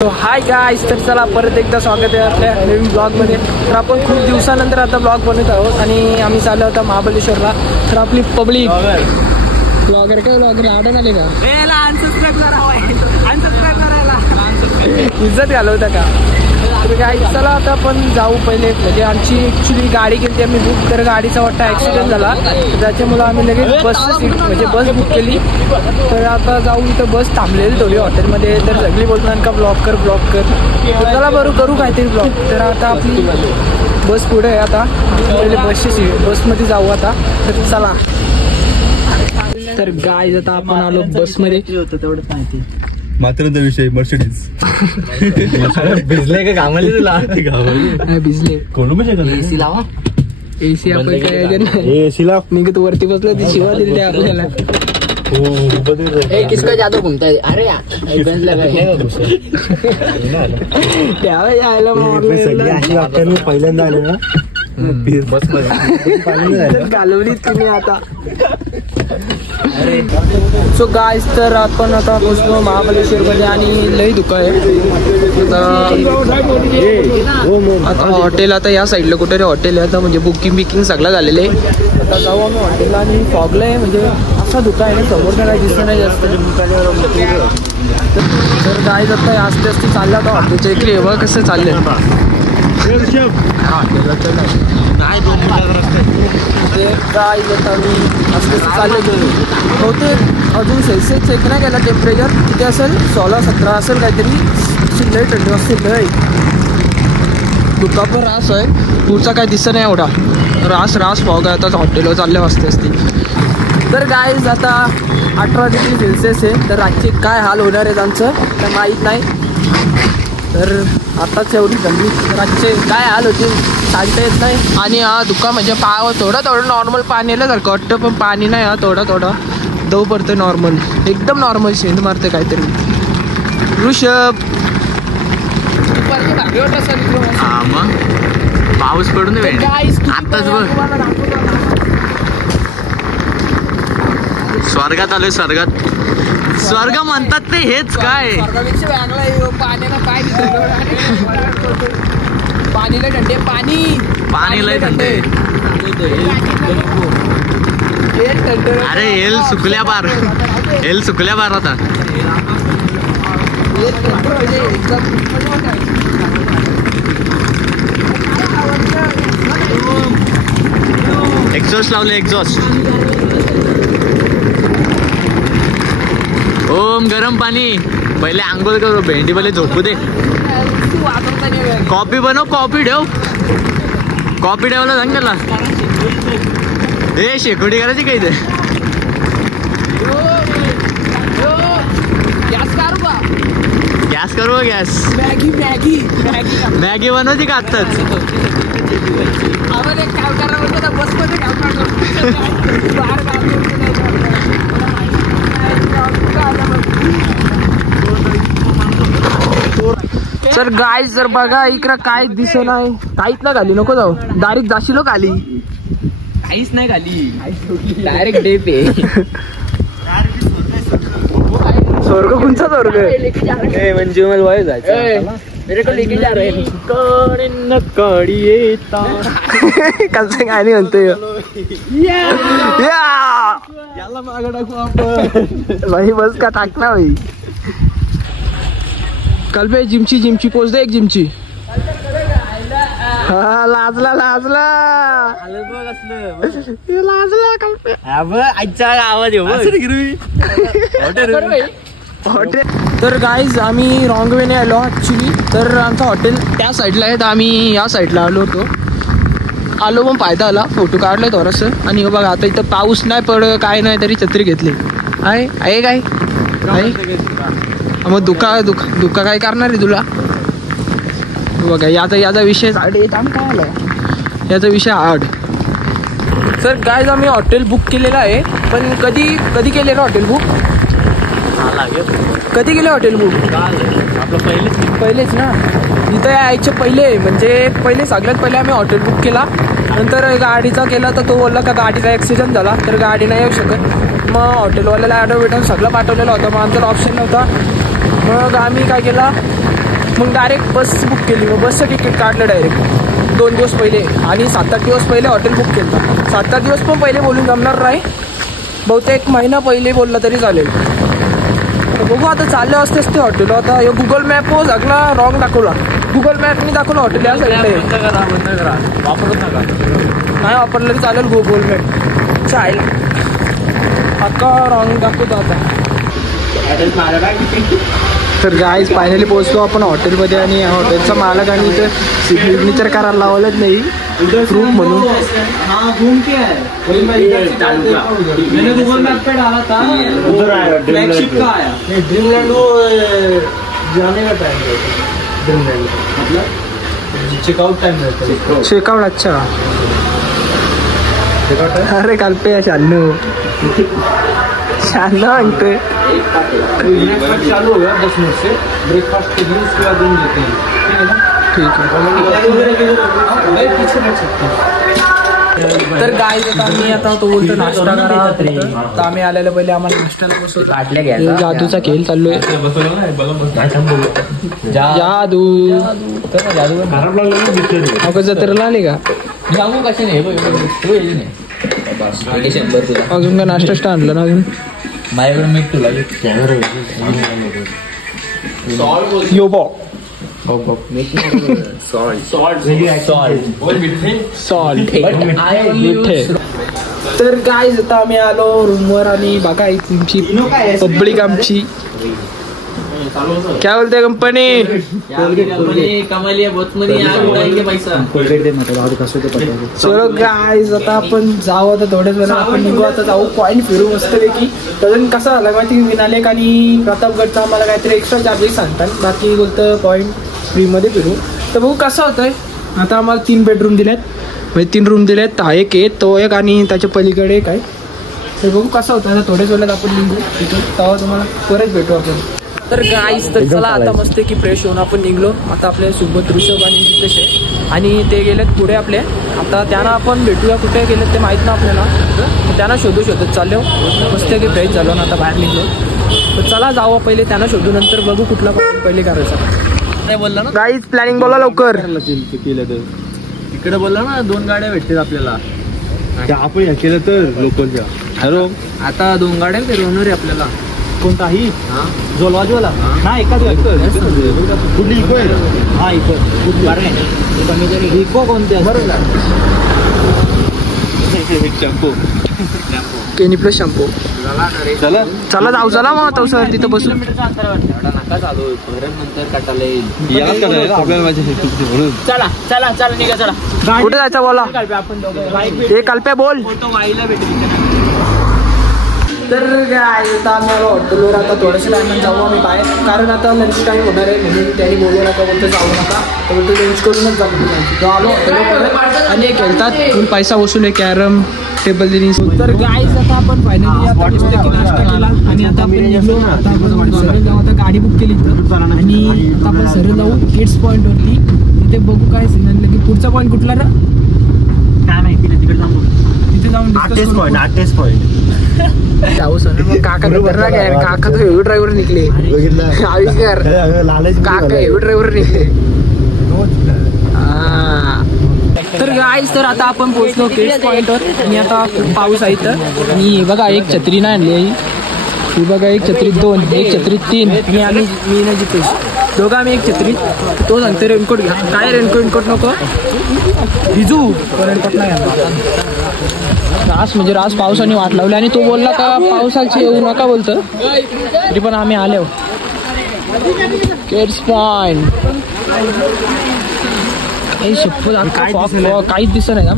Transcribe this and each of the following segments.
Hi guys, तर चला परत एकदा स्वागत आहे आपल्या नवीन ब्लॉगमध्ये। तर आपण खूप दिवसानंतर आता ब्लॉग बनवत आहोत आणि आम्ही चाललो होतो महाबळेश्वरला। तर आपली पब्लिक ब्लॉगर काय ब्लॉगर आठवण आले का? इज्जत घालवता का? तर गाईस चला आता आपण जाऊ पहिले। म्हणजे आमची ॲक्च्युली गाडी केली आम्ही बुक, तर गाडीचा वाटतं ॲक्सिडेंट झाला, त्याच्यामुळे आम्ही लगेच बसचं सीट म्हणजे बस बुक केली। तर आता जाऊ, इथं बस थांबलेली थोडी हॉटेलमध्ये, तर सगळी बोलतात का ब्लॉग कर ब्लॉग कर। तर चला बरं करू काहीतरी ब्लॉग। तर आता आपली बस पुढे आहे, आता पहिले बसची सीट बसमध्ये जाऊ आता। तर चला, तर गाईज आता आपण आलो बसमध्ये। तेवढं माहिती मात्र विषय मर्सिडीज भिजले का कामाला तुला? भिजले एसी लावा, एसी आपण काय एसी लाव निघत वरती बसलो ती शिवा दिली आपल्याला। किसका जादू घूमता है? अरे इवेंट लगा है सगळी अशी वाटतं मी पहिल्यांदा आले ना बस घालवली तुम्ही आता। सो गाईज, तर आपण आता पोचलो महाबळेश्वर मध्ये आणि लई धुकं आहे आता हॉटेल। आता या साईडला कुठे हॉटेल आहे आता, म्हणजे बुकिंग सगळं झालेलं आहे। आता जाऊ आम्ही हॉटेलला आणि फॉगला आहे, म्हणजे असा धुका आहे ना, समोर काय दिसत नाही जास्त। तर गाईज आता आस्ते आस्ते चाललं आता हॉटेलच्या इकडे। एवढं कसं चाललंय ते काय असं चाललं होते। अजून सेल्सिअस चेक नाही केला टेम्परेचर, किती असेल 16-17 असेल काहीतरी। लई थंडी असते, लई दुखापर रास आहे, पुढचा काय दिसत नाही एवढा रास फॉग आहे। आता हॉटेलवर चालले वाजते असते। तर गाईज आता 18 डिग्री सेल्सिअस आहे, तर रातचे काय हाल होणार आहे त्यांचं तर माहीत नाही। तर आताच एवढी थंडी, रातचे काय हाल होतील सांगता येत नाही। आणि हा धुका म्हणजे पाव थोडं नॉर्मल पाणी आल्यासारखं वाटतं, पण पाणी नाही हा, थोडा दव पडतं नॉर्मल, एकदम नॉर्मल शेंड मारते काहीतरी। ऋषभ मग पाऊस पडून दे आताच बघ, स्वर्गात आलोय स्वर्गात। स्वर्ग म्हणतात ते हेच काय? पाणी लय थंडे, पाणी लय थंडे। अरे हेल सुकल्या बार आता। एक्झॉस्ट लावले एक्झॉस्ट। ओम गरम पाणी, पहिले आंघोळ करू, भेंडी पहिले झोपू दे। कॉफी बनव, कॉफी ठेवला सांग त्याला। हे शेकोटी करायची काही ते गॅस करू गॅस। मॅगी बनवती का आत्ताच? सर गाईज जर बघा इकडं काय दिसत नाही, काहीच नाही खाली, नको जाऊ डायरेक्ट जाशील खाली, काहीच नाही खाली, डायरेक्ट डेप आहे। स्वर्ग कोणचा स्वर्ग म्हणजे मला वाय जायचं कसं काय नाही म्हणतोय भाई, बस का टाकना भाई। कल पे जिमची पोच दे एक जिमची। हा लाजला कल पे आवाज हॉटेल। तर गाईज आम्ही रॉंग वेने आलो ॲक्च्युली, तर आमचं हॉटेल त्या साईडला आहे, तर आम्ही या साईडला आलो पण फायदा आला, फोटो काढले थोडंसं। आणि बघा आता इथं पाऊस नाही पड काय नाही, तरी छत्री घेतली आहे काय मग दुका काय करणार आहे तुला? बघा याचा विषय काय आला, याचा विषय आड। सर गाईज आम्ही हॉटेल बुक केलेलं आहे, पण कधी केलेलं हॉटेल बुक? कधी केलं हॉटेल बुक? आपलं पहिलेच ना, इथं यायचे पहिले सगळ्यात पहिले आम्ही हॉटेल बुक केला। नंतर गाडीचा केला तर तो बोलला का गाडीचा ॲक्सिडेंट झाला, तर गाडी नाही येऊ शकत। मग हॉटेलवाल्याला ॲडव्हर्टाईज सगळं पाठवलेलं होतं, मग आमचा ऑप्शन नव्हता। मग आम्ही काय केला, मग डायरेक्ट बस बुक केली. मग बसचं तिकीट काढलं डायरेक्ट 2 दिवस पहिले आणि 7-8 दिवस पहिले हॉटेल बुक केलं. 7-8 दिवस पण पहिले बोलून जमणार नाही, बहुतेक महिना पहिले बोलला तरी चालेल. तर बघू आता चालले असतेच ते हॉटेल. आता गुगल मॅप सगळा रॉंग दाखवला. गुगल मॅपनी दाखवलं हॉटेल या साईडला वापरत नका. नाही वापरलं तरी चालेल गुगल मॅप. चालेल आता रॉंग दाखवतो आता. तर गाईज फायनली पोहोचलो आपण हॉटेलमध्ये आणि हॉटेलचा मालक आणि इथं सिग्नेचर करायला लावलंच नाही प्रूफ म्हणून. गूगल मैप पे डाला था फ्लैगशिप का आया. ड्रीमलैंड वो जाने का टाइम ड्रीमलैंड मतलब चेकआउट टाइम रहता है. चेकआउट अच्छा. अरे काल पे शानू सांगते ब्रेकफास्ट चालू होगा 10 मिनट से. ब्रेकफास्ट के लिए उसके बाद रूम लेते हैं. ठीक है. पीछे बैठ सकते हैं. तर गाईज आता आम्ही आता तो बोलतो नाश्ता करा. तर आम्ही आलेल्या पहिले आम्हाला नाश्त्याला बसवतो. जादूचा खेळ चालू आहे. जादू अगं जत्रेला आले का जाऊ कसे नाही अजून का नाश्ता आणलं ना अजून. माझ्याकडे मीठ तुला यो बॉ सॉल्ट मिठे. तर गाईज आता आम्ही आलो रूमवर आणि बघा तुमची पब्लिक आमची क्या बोलते कंपनी कमालिया बहुत मनी उड़ाएंगे पैसा. चलो गाईज आता आपण जाऊ. आता थोड्याच वेळा आपण निघू. आता जाऊ पॉईंट फिरू मस्तपैकी. तसं कसं झालं माहिती विनालेक आणि प्रतापगडचा आम्हाला काहीतरी एक्स्ट्रा चार्जेस सांगतात. बाकी बोलतं पॉईंट फ्रीमध्ये फिरू. तर बघू कसं होतंय. आता आम्हाला 3 बेडरूम दिलेत म्हणजे 3 रूम दिलेत. हा एक आहे तो एक आणि त्याच्या पलीकडे एक आहे. तर बघू कसं होतं. आता थोड्याच वेळात आपण निघू तिथून. तेव्हा तुम्हाला परत भेटू आपण. तर गाईज तर चला आता मस्त की फ्रेश होऊन आपण निघलो. आता आपल्या सोबत ऋषभ आणि नितेश आहे आणि ते गेलेत पुढे आपले. आता त्यांना आपण भेटूया. कुठे गेलेत ते माहीत ना आपल्याला. त्यांना शोधत चाललो मस्त की फ्रेश झालो ना आता बाहेर निघलो. तर चला जाऊ पहिले त्यांना शोधू नंतर बघू कुठला पहिले करायचा. नाही बोलला ना गाईज प्लॅनिंग बोला लवकर. इकडे बोलला ना 2 गाड्या भेटतील आपल्याला. आपण केलं तर लोकलच्या. हॅलो आता 2 गाड्या फिरवणार आहे आपल्याला. कोणताही जो लॉजवाला नाही एकाच कुठली इको आहे. हा इको इको कोणते बरोबर. शॅम्पू केनी प्लस शॅम्पू. चला चला जाऊ. चला मग तो सर तिथं बसून. नका चालू नंतर कटाला येईल आपल्याला माझ्या म्हणून. चला चला चला निघा चला. कुठे जायचं बोला. आपण हे कल्प्या बोल. वाईला भेटेल. तर काय आता आम्ही आलो हॉटेलवर. आता थोड्याशा टायमात जाऊ आम्ही बाहेर कारण आता लंच टाईम होणार आहे म्हणून त्यांनी बोलू नका बोलतो जाऊ नका. तर बोलतो लंच करूनच जाऊ. आलो हॉटेलवर आणि एक खेळतात फुल पैसा वसूल आहे कॅरम टेबल टेनिस. तर गाईज आता आपण फायनली आता नाश्ता केला आणि आता आपण निघलो. आता आपण सरळ जाऊ. आता गाडी बुक केली आणि आता आपण सरळ जाऊ किड्स पॉईंटवरती. तिथे बघू काय सिग्नल की पुढचा पॉईंट कुठला ना काय माहिती नाही. तिकडे जाऊ. तिथे जाऊन आर्टिस्ट पॉईंट जाऊ सर. मग काका खतरनाक आहे. काका तो हेवी ड्रायव्हर निघले. आविष्कार काका हेवी ड्रायव्हर निघले. तर गाईज तर आता आपण पोहोचलो किड्स पॉईंटवर आणि आता खूप पाऊस आहे तर. आणि बघा एक छत्री नाही आणली आहे. ही बघा एक छत्री 2 एक छत्री 3 मी नाही जिथे दोघं आम्ही एक छत्री. तो सांगतो रेनकोट घ्या. काय रेनकोट नको भिजू. रेनकोट नाही रास म्हणजे रास पावसाने वाट लावली आणि तो बोलला का पावसाची येऊ नका बोलतं तरी पण आम्ही आलो किड्स पॉइंट. काहीच दिसत नाही.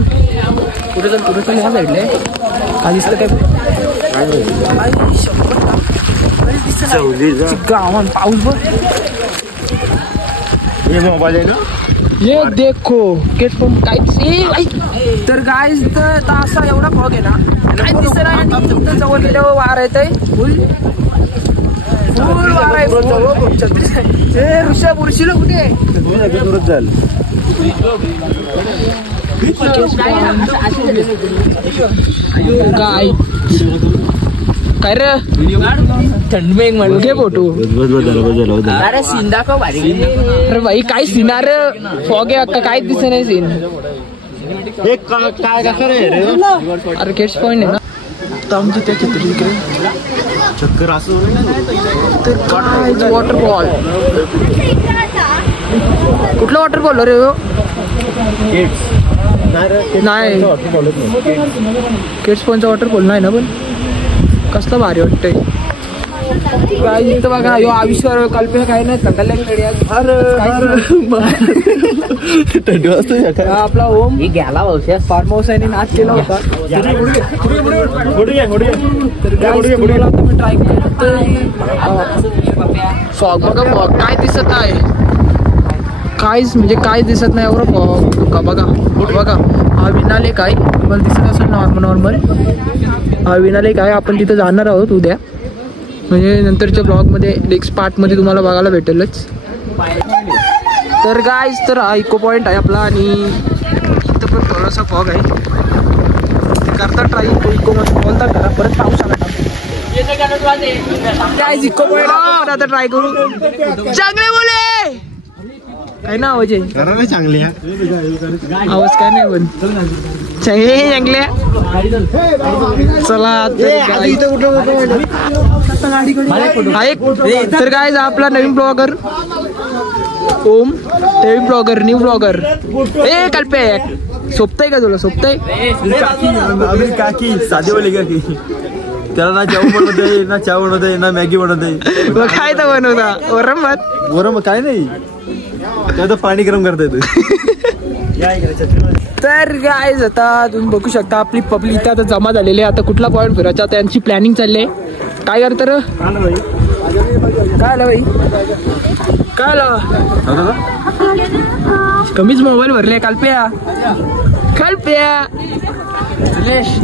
पुढे चल ह्या साईडले काय दिसलं काय पाऊस बघ. मोबाईल आहे ना. ये देखो केस पंप काय. तर गाईज तर असा एवढा फॉग आहे ना काय दिसत नाही. जवळ गेल्यावर वार येतंय फुल वार आहे. ऋषभ उरशील कुठे काय काय रे थंड में म्हणू घे फोटो. अरे सीन दाखव भारी. अरे भाई काय सीन रे फॉग आहे अक्का काहीच दिसत नाही सीन. काय कसं रे अरे केट्स पॉइंट आहे ना तर आमची त्या चित्रीकडे चक्कर असं वॉटरफॉल. कुठला वॉटरफॉल रे हो? नाही किड्स पॉइंटचा वॉटरफॉल नाही ना पण कसला भारी वाटतंय. काय इथं बघा यो आविष्कार कल्पना काय नाही आपला होम गेला फार्म हाऊस आहे नाच केला होता. ट्राय फॉग बघा फॉग काय दिसत आहे काहीच म्हणजे काहीच दिसत नाही एवढं फॉग का बघा बघा हा विनाले काय मला दिसत असेल नॉर्मल हा विनाले काय आपण तिथं जाणार आहोत उद्या म्हणजे नंतरच्या ब्लॉगमध्ये नेक्स्ट पार्टमध्ये तुम्हाला बघायला भेटेलच. तर गाईज तर हा इको पॉईंट आहे आपला आणि इथं पण थोडासा फॉग आहे ते करता ट्राय इको मध्ये बोलता करा परत पाऊस आला गाईज इको पॉईंट आपण आता ट्राय करू. चांगले बोले काय ना आवाज आहे चांगली आवाज काय नाही पण चांगले चला. तर काय आपला नवीन ब्लॉगर ओम नवीन ब्लॉगर न्यू ब्लॉगर ए कल्पे सोपतय का तुला सोपतय काकी साधी वाली काकी त्याला ना चाव बनवत आहे ना चहा बनवत आहे ना मॅगी बनवत आहे. काय तर बनवता वरम काय नाही तर पाणी गरम करता येतं. तर गाईज आता तुम्ही बघू शकता आपली पब्लिक इथं आता जमा झालेली आहे. आता कुठला पॉईंट फिरायचा त्यांची प्लॅनिंग चालली आहे. काय करतं रे काय आलं भाई काय आलं कमीच मोबाईल भरले कल्प्या.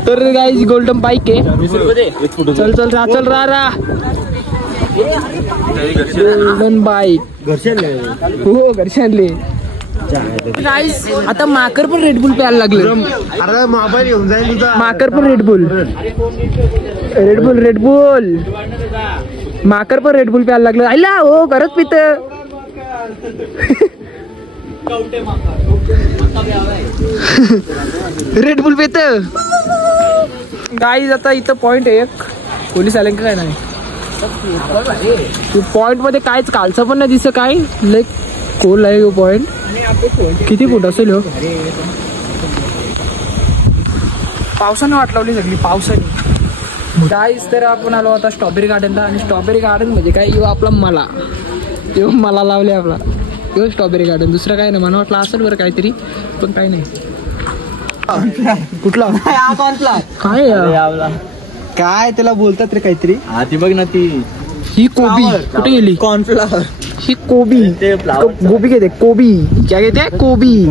तर गाईज गोल्डन बाईक आहे चल रा गोल्डन बाईक हो घरचे आणले. आता माकर पण रेडबुल प्यायला लागलं. अरे मोबाईल घेऊन जाईल तुझा माकर पण रेडबुल माकर पण रेडबुल प्यायला लागलं. आईला हो घरच पित रेडबुल पित. गाईज आता इथं पॉइंट आहे एक पोलीस आले का काय नाही पॉइंट मध्ये काहीच कालचं पण नाही दिसत काय लाईक कोल आहे पॉइंट. किती फूट असेल हो पावसाने वाट लावली सगळी पावसाने. गाईज तर आपण आलो आता स्ट्रॉबेरी गार्डनला आणि स्ट्रॉबेरी गार्डन म्हणजे काय यो आपला मला लावले आपला यो स्ट्रॉबेरी गार्डन दुसरं काय नाही. मला वाटलं असेल बरं काहीतरी पण काही नाही. कुठला काय काय त्याला बोलतात रे काहीतरी ती बघ ना ती ही कोबी कुठे गेली कॉर्नफ्लॉवर ही कोबी गोबी कहते कोबी क्या कहते कोबी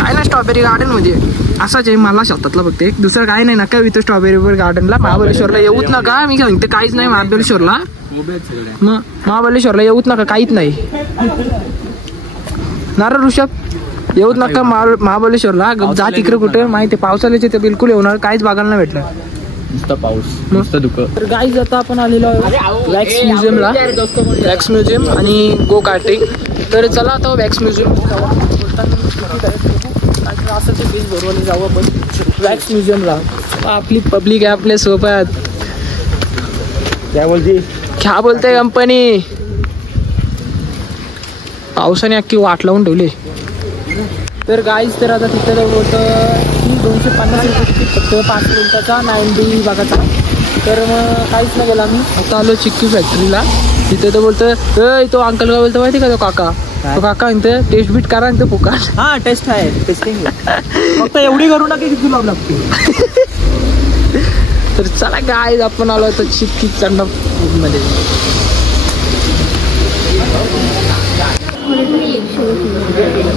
काय ना स्ट्रॉबेरी गार्डन म्हणजे असंच आहे मला शेतातला बघते दुसरं काय नाही नका इथं स्ट्रॉबेरी गार्डनला महाबळेश्वरला येऊच नका. मी सांगते काहीच नाही महाबळेश्वरला मग महाबळेश्वरला येऊच नका काहीच नाही नारळ ऋषभ येऊच नका महाबळेश्वरला जा तिकडे कुठे माहिती पावसाळ्याचे ते बिलकुल येणार काहीच बघायला नाही भेटलं नुसतं पाऊस नुसतं दुःख. तर गाईज आता आपण आलेलो आहोत वॅक्स म्युझियमला वॅक्स म्युझियम आणि गो कार्टिंग. तर चला आता वॅक्स म्युझियम असं ते बीच बरोबर जाऊ आपण वॅक्स म्युझियमला. आपली पब्लिक आहे आपल्या सोबत क्या बोलते कंपनी पावसाने अख्खी वाट लावून ठेवली. तर गाईज तर आता तिथं होतं 250 रुपये तिकीट फक्त 5 मिनिटाचा 90 भागाचा. तर मग काहीच नाही गेला आम्ही आता आलो चिक्की फॅक्टरीला. तिथे तो बोलतोय तो अंकल काय बोलतो माहिती का तो काका म्हणते टेस्ट बीट करा आणि ते फुका. हा टेस्ट आहे टेस्टिंग फक्त एवढी करू नका की तुला लागते. तर चला गाईज आपण आलो तर चिक्की चंडा मध्ये.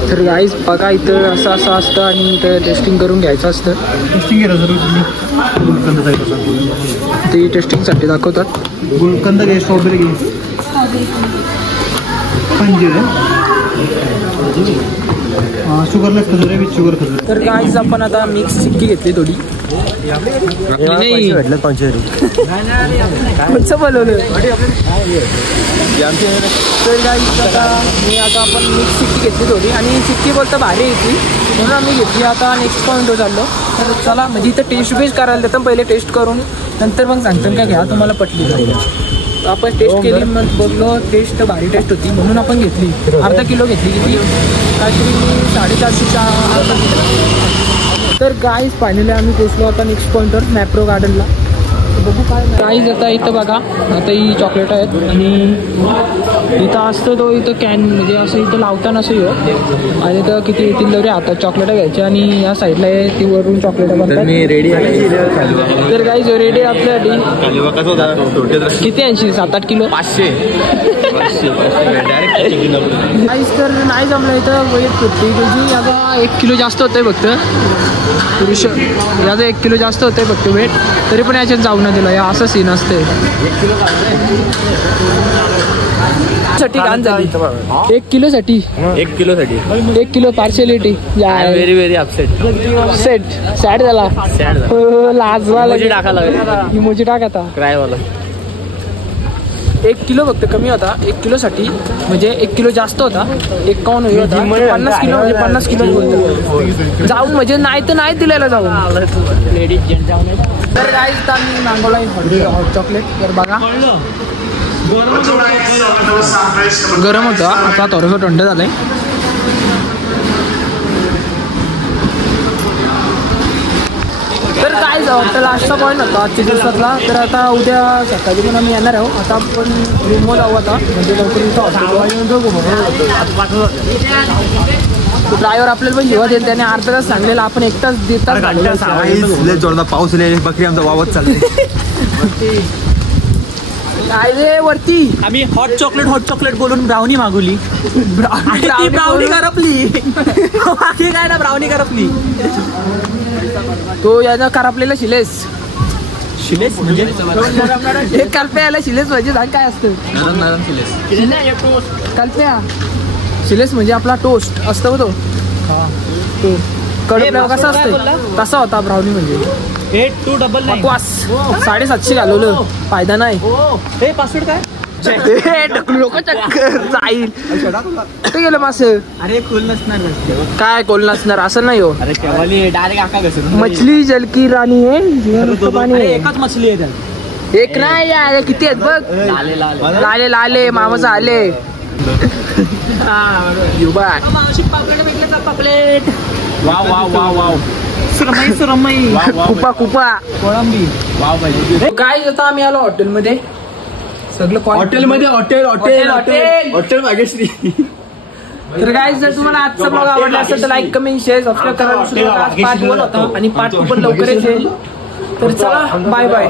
तर गाईज बघा इथं असं असतं आणि इथं टेस्टिंग करून घ्यायचं असतं. टेस्टिंग ते टेस्टिंगसाठी दाखवतात. गुलकंद घे स्ट्रॉबेरी घे शुगरलेस खजुरे विथ शुगर खजुरे. तर गाईज आपण आता मिक्स चिक्की घेतली थोडी नाही कोणचं बोलवलं तर गाईज आता आपण मिक्स चिक्की घेतली थोडी आणि चिक्की बोलता भारी येते म्हणून आम्ही घेतली. आता नेक्स्ट पॉईंटवर चाललो. तर चला म्हणजे इथं टेस्ट बेस्ट करायला देतात पहिले टेस्ट करून नंतर मग सांगतो काय घ्या तुम्हाला पटली जाईल. आपण टेस्ट केली मग बघलो टेस्ट भारी टेस्ट होती म्हणून आपण घेतली. अर्धा किलो घेतली किती काहीतरी 450च्या अर्धा किलो. तर गाईज फायनली आम्ही पोचलो आता नेक्स्ट पॉईंटवर मॅप्रो गार्डनला. बघू काय गाईज आता इथं बघा आता ही चॉकलेट आहेत आणि इथं असतं तो इथं कॅन म्हणजे असं इथं लावताना असं येऊ आणि इथं किती येतील तरी आता चॉकलेट घ्यायची आणि या साईडला ती वरून चॉकलेट बनतात. मी रेडी आहे तर गाईज रेडी आहे आपल्यासाठी. किती 80 7-8 किलो 500 गाईज. तर नाही जमलं इथं वेट 50 kg याचा 1 किलो जास्त होतंय फक्त पुरुष याचं 1 किलो जास्त होतंय फक्त वेट तरी पण याच्यात जाऊ न दिलं या असं सीन असते. साठी घाण झाली 1 किलोसाठी 1 kilo partiality very very upset sad झाला लाजवा इमोजी टाक आता काय वाला 1 किलो फक्त कमी होता 1 किलोसाठी म्हणजे 1 किलो जास्त होता 51 होता 50 किलो म्हणजे 50 किलो बोलतो जाऊन म्हणजे नाही तर नाही दिलेला जाऊन. तर गाईज आम्ही मागवला हॉट चॉकलेट. तर बघा गरम होतं आता थोडंसं थंड झालंय. तर काय तर लास्टचा पॉईंट होता आजच्या दिवसातला. तर आता उद्या सकाळी पण आम्ही येणार आहोत. आता आपण रूमवर जाऊ आता म्हणजे लवकर ड्रायव्हर आपल्याला पण जेव्हा देईल त्याने अर्धा तास सांगलेला आपण 1 तास देतात जोरदार पाऊस बकरी आमचा वावत चालते काय रे वरती. आम्ही हॉट चॉकलेट बोलून ब्राउनी मागवली. ब्राउनी करपली बाकी काय ना ब्राउनी करपली. तो याचा करपलेला शिलेस म्हणजे एक कल्प्याला शिलेस म्हणजे सांग काय असतं. कल्प्या शिलेस म्हणजे आपला टोस्ट असतो तो कडपल्यावर कसा असतं तसा होता ब्राउनी म्हणजे 8299 बकवास 750 घालवलं फायदा नाही. पासवर्ड काय लोक चक्कर जाईल कुठे गेलं मास. अरे खोल नसणार काय कोल नसणार असं नाही हो. अरे डायरेक्ट आका घसरून मछली जलकी राणी आहे पाणी एकच मछली आहे त्यात एक नाही या किती आहेत बघ लाले लाले मामाचं आले पापलेट वाव वाव वाव वाव सुरमई कुपा कुपा कोळंबी वाव पाहिजे. काय आता आम्ही आलो हॉटेलमध्ये सगळं हॉटेलमध्ये हॉटेल भाग्यश्री. तर गाईज जर तुम्हाला आजचा ब्लॉग आवडला असेल तर लाईक कमेंट शेअर सबस्क्राईब करायला विसरू नका. आज पार्ट 1 होता आणि पार्ट 2 पण लवकरच येईल. तर चला बाय बाय.